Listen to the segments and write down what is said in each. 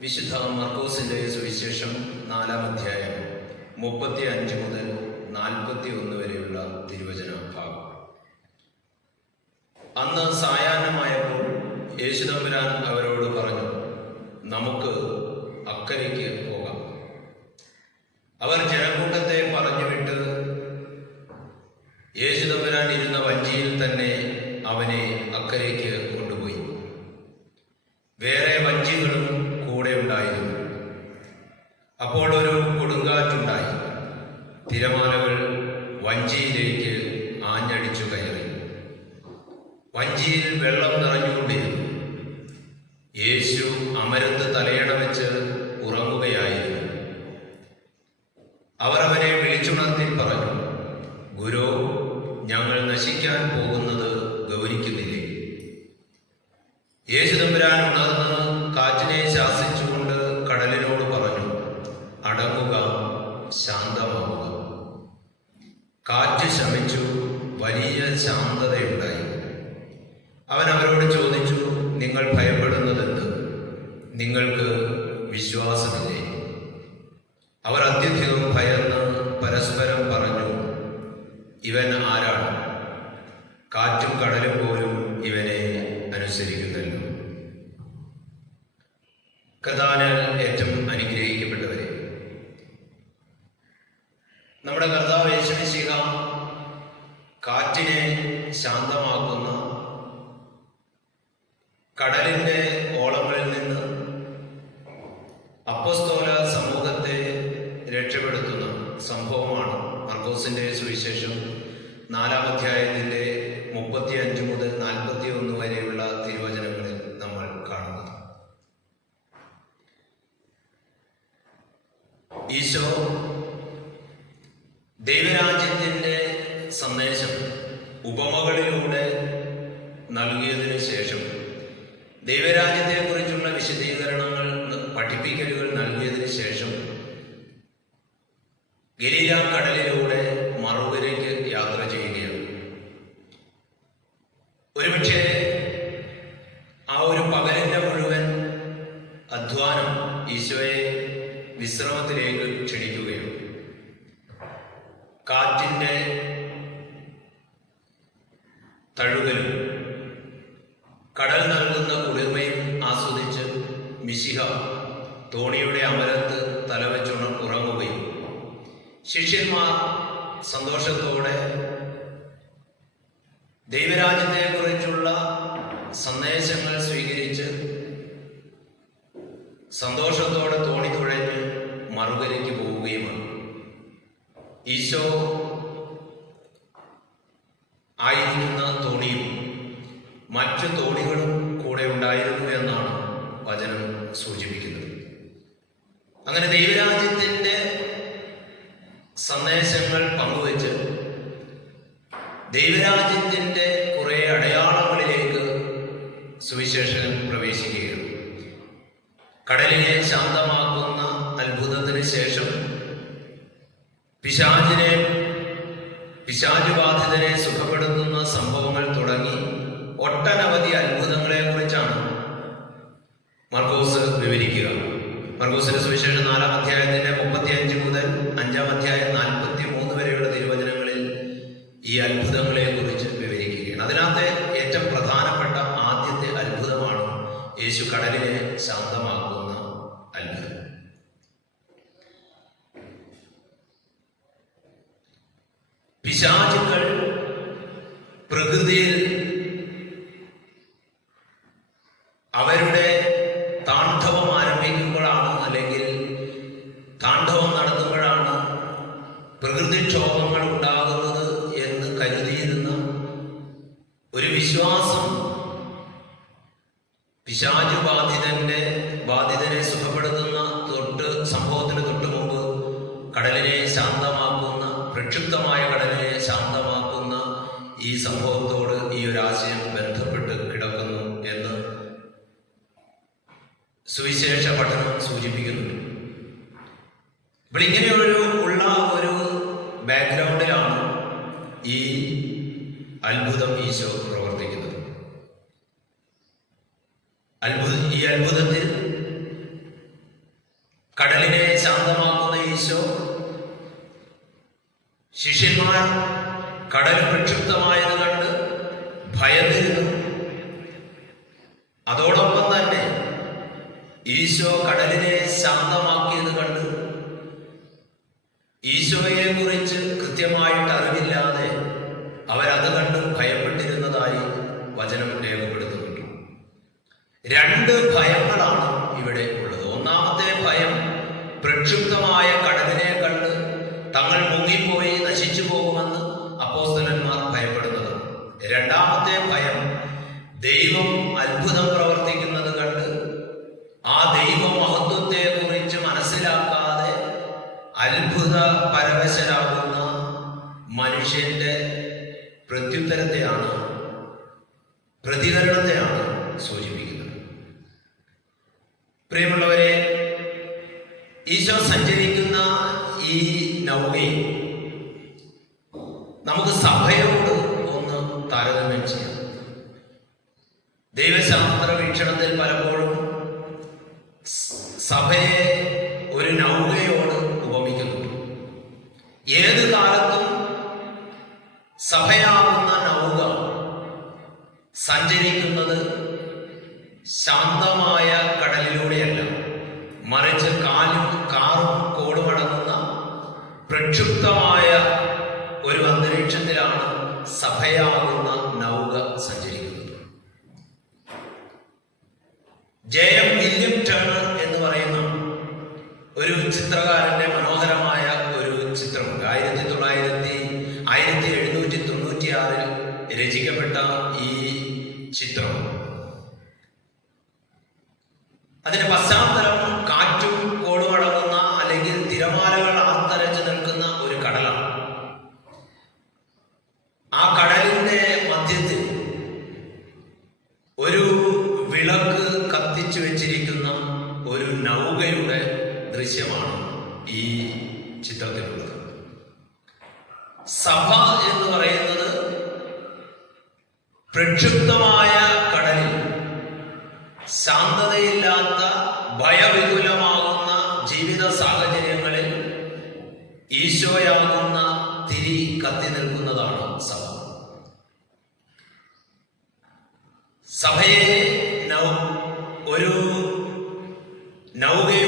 വിശുദ്ധ മർക്കോസിന്റെ സുവിശേഷം നാലാം അധ്യായം മുപ്പത്തി അഞ്ച് മുതൽ നാൽപ്പത്തി ഒന്ന് വരെയുള്ള തിരുവചന ഭാഗം. അന്ന് സായാഹ്നമായപ്പോൾ യേശുദമ്പുരാൻ അവരോട് പറഞ്ഞു നമുക്ക് അക്കരയ്ക്ക് പോകാം. അവർ ജനക്കൂട്ടത്തെ പറഞ്ഞുവിട്ട് യേശുദമ്പുരാൻ ഇരുന്ന വഞ്ചിയിൽ തന്നെ അവനെ അക്കരയ്ക്ക് വഞ്ചിയിൽ വെള്ളം നിറഞ്ഞുകൊണ്ടിരുന്നു. യേശു അമരത്ത് തലയണ വെച്ച് ഉറങ്ങുകയായിരുന്നു. അവർ അവനെ വിളിച്ചുണർത്തി പറഞ്ഞു ഗുരു ഞങ്ങൾ നശിക്കാൻ പോകുന്നത് യേശു തമ്പുരാൻ ഉണർന്ന് കാറ്റിനെ ശാസിച്ചുകൊണ്ട് കടലിനോട് പറഞ്ഞു അടങ്ങുക ശാന്തമാവുക. കാറ്റ് ശമിച്ചു വലിയ ശാന്തതയുണ്ടായി. അത്യധികം ഭയന്ന് പരസ്പരം പറഞ്ഞു ഇവൻ ആരാണ്? കാറ്റും കടലും പോലും ഇവനെ അനുസരിക്കുന്നല്ലോ. കഥാന ഏറ്റവും അനുഗ്രഹിക്കപ്പെട്ടവരെ നമ്മുടെ കർത്താവ് യേശുമിശിഹ കാറ്റിനെ ശാന്തമാക്കുന്ന കടലിന്റെ ഈശോ ദൈവരാജ്യത്തിന്റെ സന്ദേശം ഉപമകളിലൂടെ നൽകിയതിനു ശേഷം ദൈവരാജ്യത്തെക്കുറിച്ചുള്ള വിശദീകരണങ്ങൾ പഠിപ്പിക്കലുകൾ നൽകിയതിനു ശേഷം ഗലീല കടലിലൂടെ മറുകരയ്ക്ക് യാത്ര ചെയ്യുകയാണ്. ഒരുപക്ഷെ തോണിയുടെ അമരത്ത് തലവെച്ചുണ്ട് ഉറങ്ങുകയും ശിഷ്യന്മാർ സന്തോഷത്തോടെ ദൈവരാജ്യത്തെക്കുറിച്ചുള്ള സന്ദേശങ്ങൾ സ്വീകരിച്ച് സന്തോഷത്തോടെ തോണി തുഴഞ്ഞ് മറുകരയ്ക്ക് പോവുകയുമാണ്. ഈശോ ദൈവരാജ്യത്തിന്റെ കുറെ അടയാളങ്ങളിലേക്ക് സുവിശേഷം പ്രവേശിക്കുകയാണ്. കടലിനെ ശാന്തമാക്കുന്ന അത്ഭുതത്തിന് ശേഷം പിശാചിനെ പിശാചുബാധിതരെ സുഖപ്പെടുത്തുന്ന സംഭവങ്ങൾ തുടങ്ങി ഒട്ടനവധി അത്ഭുതങ്ങളെ കുറിച്ചാണ് മർക്കോസ് വിവരിക്കുക. മർക്കോസിന്റെ സുവിശേഷം നാലാം അധ്യായത്തിന്റെ മുപ്പത്തി അഞ്ച് മുതൽ അഞ്ചാം അധ്യായം പിശാചുക്കൾ പ്രകൃതിയിൽ അവരുടെ താണ്ഡവം ആരംഭിക്കുമ്പോഴാണ് അല്ലെങ്കിൽ താണ്ഡവം നടത്തുമ്പോഴാണ് പ്രകൃതിക്ഷോഭങ്ങൾ ഉണ്ടാകുന്നത് എന്ന് കരുതിയിരുന്ന ഒരു വിശ്വാസം പിശാചു ബാധിതന്റെ ബാധിതനെ സുഖപ്പെടുത്തുന്ന തൊട്ട് സംഭവത്തിന് തൊട്ട് മുമ്പ് കടലിനെ ശാന്തമാക്കുന്ന പ്രക്ഷുബ്ധമായ ഈ സംഭവത്തോട് ഈ ഒരു ആശയം ബന്ധപ്പെട്ട് കിടക്കുന്നു എന്ന് സുവിശേഷ പഠനം സൂചിപ്പിക്കുന്നുണ്ട് അപ്പോൾ ഇങ്ങനെയൊരു ഉള്ള ഒരു ബാക്ക്ഗ്രൗണ്ടിലാണ് ഈ അത്ഭുതം ഈശോ പ്രവർത്തിക്കുന്നത്. അത്ഭുത ഈ അത്ഭുതത്തിൽ കടലിനെ ശാന്തമാക്കുന്ന ഈശോ ശിഷ്യന്മാർ കടൽ പ്രക്ഷുബ്ധമായത് കണ്ട് ഭയന്നിരുന്നു. അതോടൊപ്പം തന്നെ ഈശോ കടലിനെ ശാന്തമാക്കിയത് കണ്ട്. ഈശോയെ കുറിച്ച് കൃത്യമായിട്ട് അറിവില്ലാതെ അവരത് കണ്ട് ഭയപ്പെട്ടിരുന്നതായി വചനം രേഖപ്പെടുത്തുന്നുണ്ട്. രണ്ട് ഭയങ്ങളാണ് ഇവിടെ ഉള്ളത്. ഒന്നാമത്തെ ഭയം പ്രക്ഷുബ്ധമായ കടലിനെ കണ്ട് തങ്ങൾ മുങ്ങിപ്പോയി നശിച്ചു പോകുമെന്ന് അപ്പോസ്തലന്മാർ ഭയപ്പെടുന്നത്. രണ്ടാമത്തെ ഭയം ദൈവം അത്ഭുതം പ്രവർത്തിക്കുന്നത് കണ്ട് ആ ദൈവ മഹത്വത്തെ കുറിച്ച് മനസ്സിലാക്കാതെ അത്ഭുത പരവശരാകുന്ന മനുഷ്യന്റെ പ്രത്യുത്തരത്തെയാണ് പ്രതികരണത്തെയാണ് സൂചിപ്പിക്കുന്നത്. പ്രിയമുള്ളവരെ ഈശോ സഞ്ചരിക്കുന്ന നമുക്ക് സഭയോട് ഒന്ന് താരതമ്യം ചെയ്യാം ദൈവശാസ്ത്ര വീക്ഷണത്തിൽ പലപ്പോഴും സഭയെ ഒരു നൗകയോട് ഉപമിക്കുന്നുണ്ട് ഏത് കാലത്തും സഭയാകുന്ന നൗക സഞ്ചരിക്കുന്നത് ശാന്തമായ സഭയാകുന്ന നൗക സഞ്ചരിക്കുന്നത്. ജയം വില്യം ടേണർ എന്ന് പറയുന്ന ഒരു ചിത്രകാരന്റെ മനോഹരമായ ഒരു ചിത്രമുണ്ട് ആയിരത്തി തൊള്ളായിരത്തി ആയിരത്തി എഴുന്നൂറ്റി തൊണ്ണൂറ്റി ആറിൽ രചിക്കപ്പെട്ട ഈ ചിത്രം. ഒരു നൗകയുടെ ദൃശ്യമാണ് ഈ ചിത്രത്തിലുള്ളത്. സഭ എന്ന് പറയുന്നത് പ്രക്ഷുബ്ധമായ കടലിൽ ശാന്തതയില്ലാത്ത ഭയവിപുലമാകുന്ന ജീവിത സാഹചര്യങ്ങളിൽ ഈശോയാകുന്ന തിരി കത്തി നിൽക്കുന്നതാണ് സഭ. സഭയെ ഒരു നൗകയോട് ഉപമിക്കുമ്പോൾ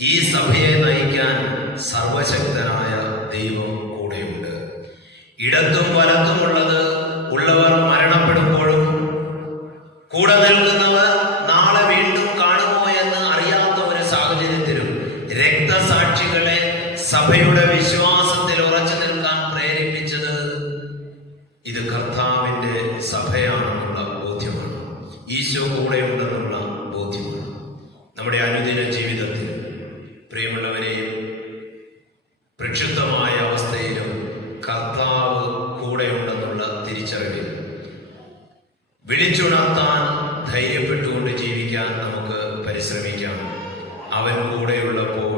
ഈ സഭയെ നയിക്കാൻ സർവശക്തനായ ദൈവം കൂടെയുണ്ട്. ഇടത്തും വലത്തുമുള്ളത് ഉള്ളവർ മരണപ്പെടുമ്പോഴും കൂടെ നിൽക്കുന്നവർ നാളെ വീണ്ടും കാണുമോ എന്ന് അറിയാത്ത ഒരു സാഹചര്യത്തിലും രക്തസാക്ഷികളെ സഭയുടെ വിശ്വാസത്തിൽ ഉറച്ചു നിൽക്കാൻ പ്രേരിപ്പിച്ചത് ഇത് കർത്താവിന്റെ സഭയാണെന്നുള്ള ബോധ്യമാണ്. ഈശോ കൂടെയുണ്ടെന്നുള്ള ബോധ്യമാണ്. നമ്മുടെ അനുദിന പ്രക്ഷുബ്ധമായ അവസ്ഥയിലും കർത്താവ് കൂടെയുണ്ടെന്നുള്ള തിരിച്ചറിവിൽ. വിളിച്ചുണർത്താൻ ധൈര്യപ്പെട്ടുകൊണ്ട് ജീവിക്കാൻ നമുക്ക് പരിശ്രമിക്കാം. അവൻ കൂടെയുള്ളപ്പോൾ